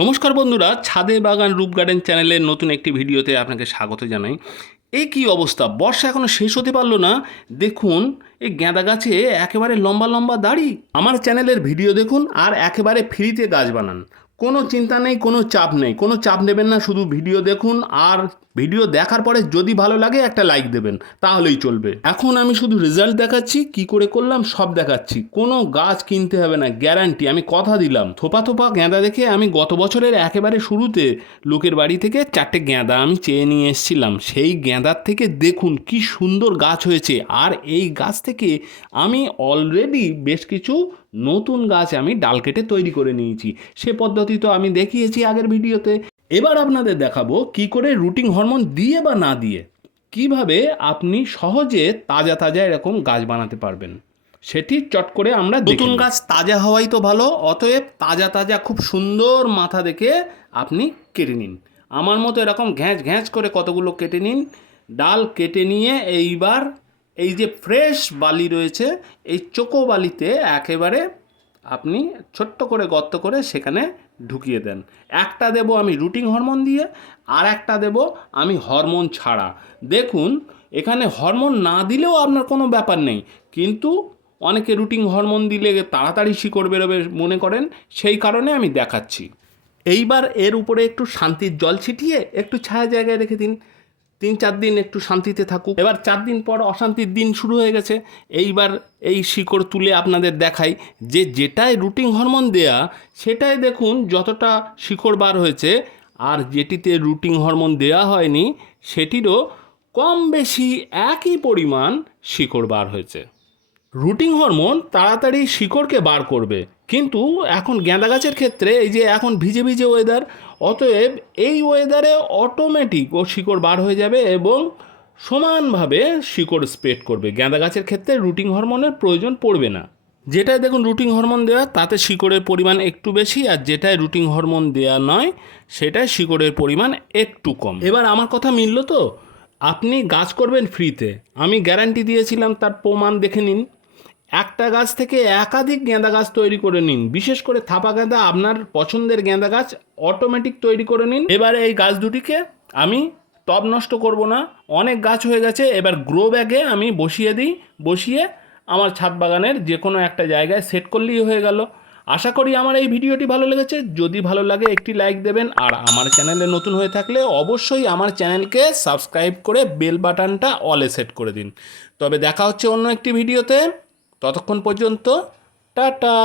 নমস্কার বন্ধুরা, ছাদে বাগান রূপ গার্ডেন চ্যানেলের নতুন একটি ভিডিওতে আপনাকে স্বাগত জানাই। এই কি অবস্থা? বর্ষা এখনও শেষ হতে পারল না। দেখুন, এই গাঁদা গাছে একেবারে লম্বা লম্বা দাড়ি। আমার চ্যানেলের ভিডিও দেখুন আর একেবারে ফ্রিতে গাছ বানান। কোনো চিন্তা নেই, কোনো চাপ নেই। কোনো চাপ নেবেন না, শুধু ভিডিও দেখুন আর ভিডিও দেখার পরে যদি ভালো লাগে একটা লাইক দেবেন, তাহলেই চলবে। এখন আমি শুধু রেজাল্ট দেখাচ্ছি, কি করে করলাম সব দেখাচ্ছি। কোনো গাছ কিনতে হবে না গ্যারান্টি আমি কথা দিলাম। থোপা থোপা গেঁদা দেখে আমি গত বছরের একেবারে শুরুতে লোকের বাড়ি থেকে চারটে গেঁদা আমি চেয়ে নিয়ে এসেছিলাম। সেই গেঁদার থেকে দেখুন কি সুন্দর গাছ হয়েছে। আর এই গাছ থেকে আমি অলরেডি বেশ কিছু নতুন গাছ আমি ডাল কেটে তৈরি করে নিয়েছি। সে পদ্ধতি তো আমি দেখিয়েছি আগের ভিডিওতে। এবার আপনাদের দেখাবো কি করে রুটিং হরমোন দিয়ে বা না দিয়ে কীভাবে আপনি সহজে তাজা তাজা এরকম গাছ বানাতে পারবেন। সেটি চট করে আমরা নতুন গাছ তাজা হওয়াই তো ভালো অতএব তাজা তাজা খুব সুন্দর মাথা দেখে আপনি কেটে নিন। আমার মতো এরকম ঘ্যাঁচ ঘ্যাঁচ করে কতগুলো কেটে নিন। ডাল কেটে নিয়ে এইবার এই যে ফ্রেশ বালি রয়েছে এই চোকো বালিতে একেবারে আপনি ছোট্ট করে গর্ত করে সেখানে ঢুকিয়ে দেন। একটা দেব আমি রুটিং হরমোন দিয়ে, আর একটা দেব আমি হরমোন ছাড়া। দেখুন, এখানে হরমোন না দিলেও আপনার কোনো ব্যাপার নেই, কিন্তু অনেকে রুটিং হরমোন দিলে তাড়াতাড়ি শিকড় বেরোবে মনে করেন, সেই কারণে আমি দেখাচ্ছি। এইবার এর উপরে একটু শান্তির জল ছিটিয়ে একটু ছায়া জায়গায় রেখে দিন। তিন চার দিন একটু শান্তিতে থাকুক। এবার চার দিন পর অশান্তির দিন শুরু হয়ে গেছে। এইবার এই শিকড় তুলে আপনাদের দেখাই যে যেটাই রুটিং হরমোন দেয়া সেটাই দেখুন যতটা শিকড় বার হয়েছে। আর যেটিতে রুটিং হরমোন দেয়া হয়নি, সেটিরও কম বেশি একই পরিমাণ শিকড় বার হয়েছে। রুটিং হরমোন তাড়াতাড়ি শিকড়কে বার করবে। কিন্তু এখন গেঁদা গাছের ক্ষেত্রে এই যে এখন ভিজে ভিজে ওয়েদার অতএব এই ওয়েদারে অটোমেটিক ও শিকড় বার হয়ে যাবে এবং সমানভাবে শিকড় স্প্রেড করবে। গেঁদা গাছের ক্ষেত্রে রুটিং হরমোনের প্রয়োজন পড়বে না। যেটাই দেখুন রুটিং হরমোন দেওয়া তাতে শিকড়ের পরিমাণ একটু বেশি আর যেটায় রুটিং হরমোন দেওয়া নয়, সেটায় শিকড়ের পরিমাণ একটু কম। এবার আমার কথা মিলল তো? আপনি গাছ করবেন ফ্রিতে আমি গ্যারান্টি দিয়েছিলাম, তার প্রমাণ দেখে নিন। একটা গাছ থেকে একাধিক গেঁদা গাছ তৈরি করে নিন। বিশেষ করে থাপা গেঁদা আপনার পছন্দের গেঁদা গাছ অটোমেটিক তৈরি করে নিন। এবারে এই গাছ দুটিকে আমি টব নষ্ট করব না। অনেক গাছ হয়ে গেছে, এবার গ্রো ব্যাগে আমি বসিয়ে দিই। বসিয়ে আমার ছাদ বাগানের যে কোনো একটা জায়গায় সেট করলেই হয়ে গেল। আশা করি আমার এই ভিডিওটি ভালো লেগেছে। যদি ভালো লাগে একটি লাইক দেবেন। আর আমার চ্যানেলে নতুন হয়ে থাকলে অবশ্যই আমার চ্যানেলকে সাবস্ক্রাইব করে বেল বাটনটা অলে সেট করে দিন। তবে দেখা হচ্ছে অন্য একটি ভিডিওতে। ততক্ষণ পর্যন্ত টাটা।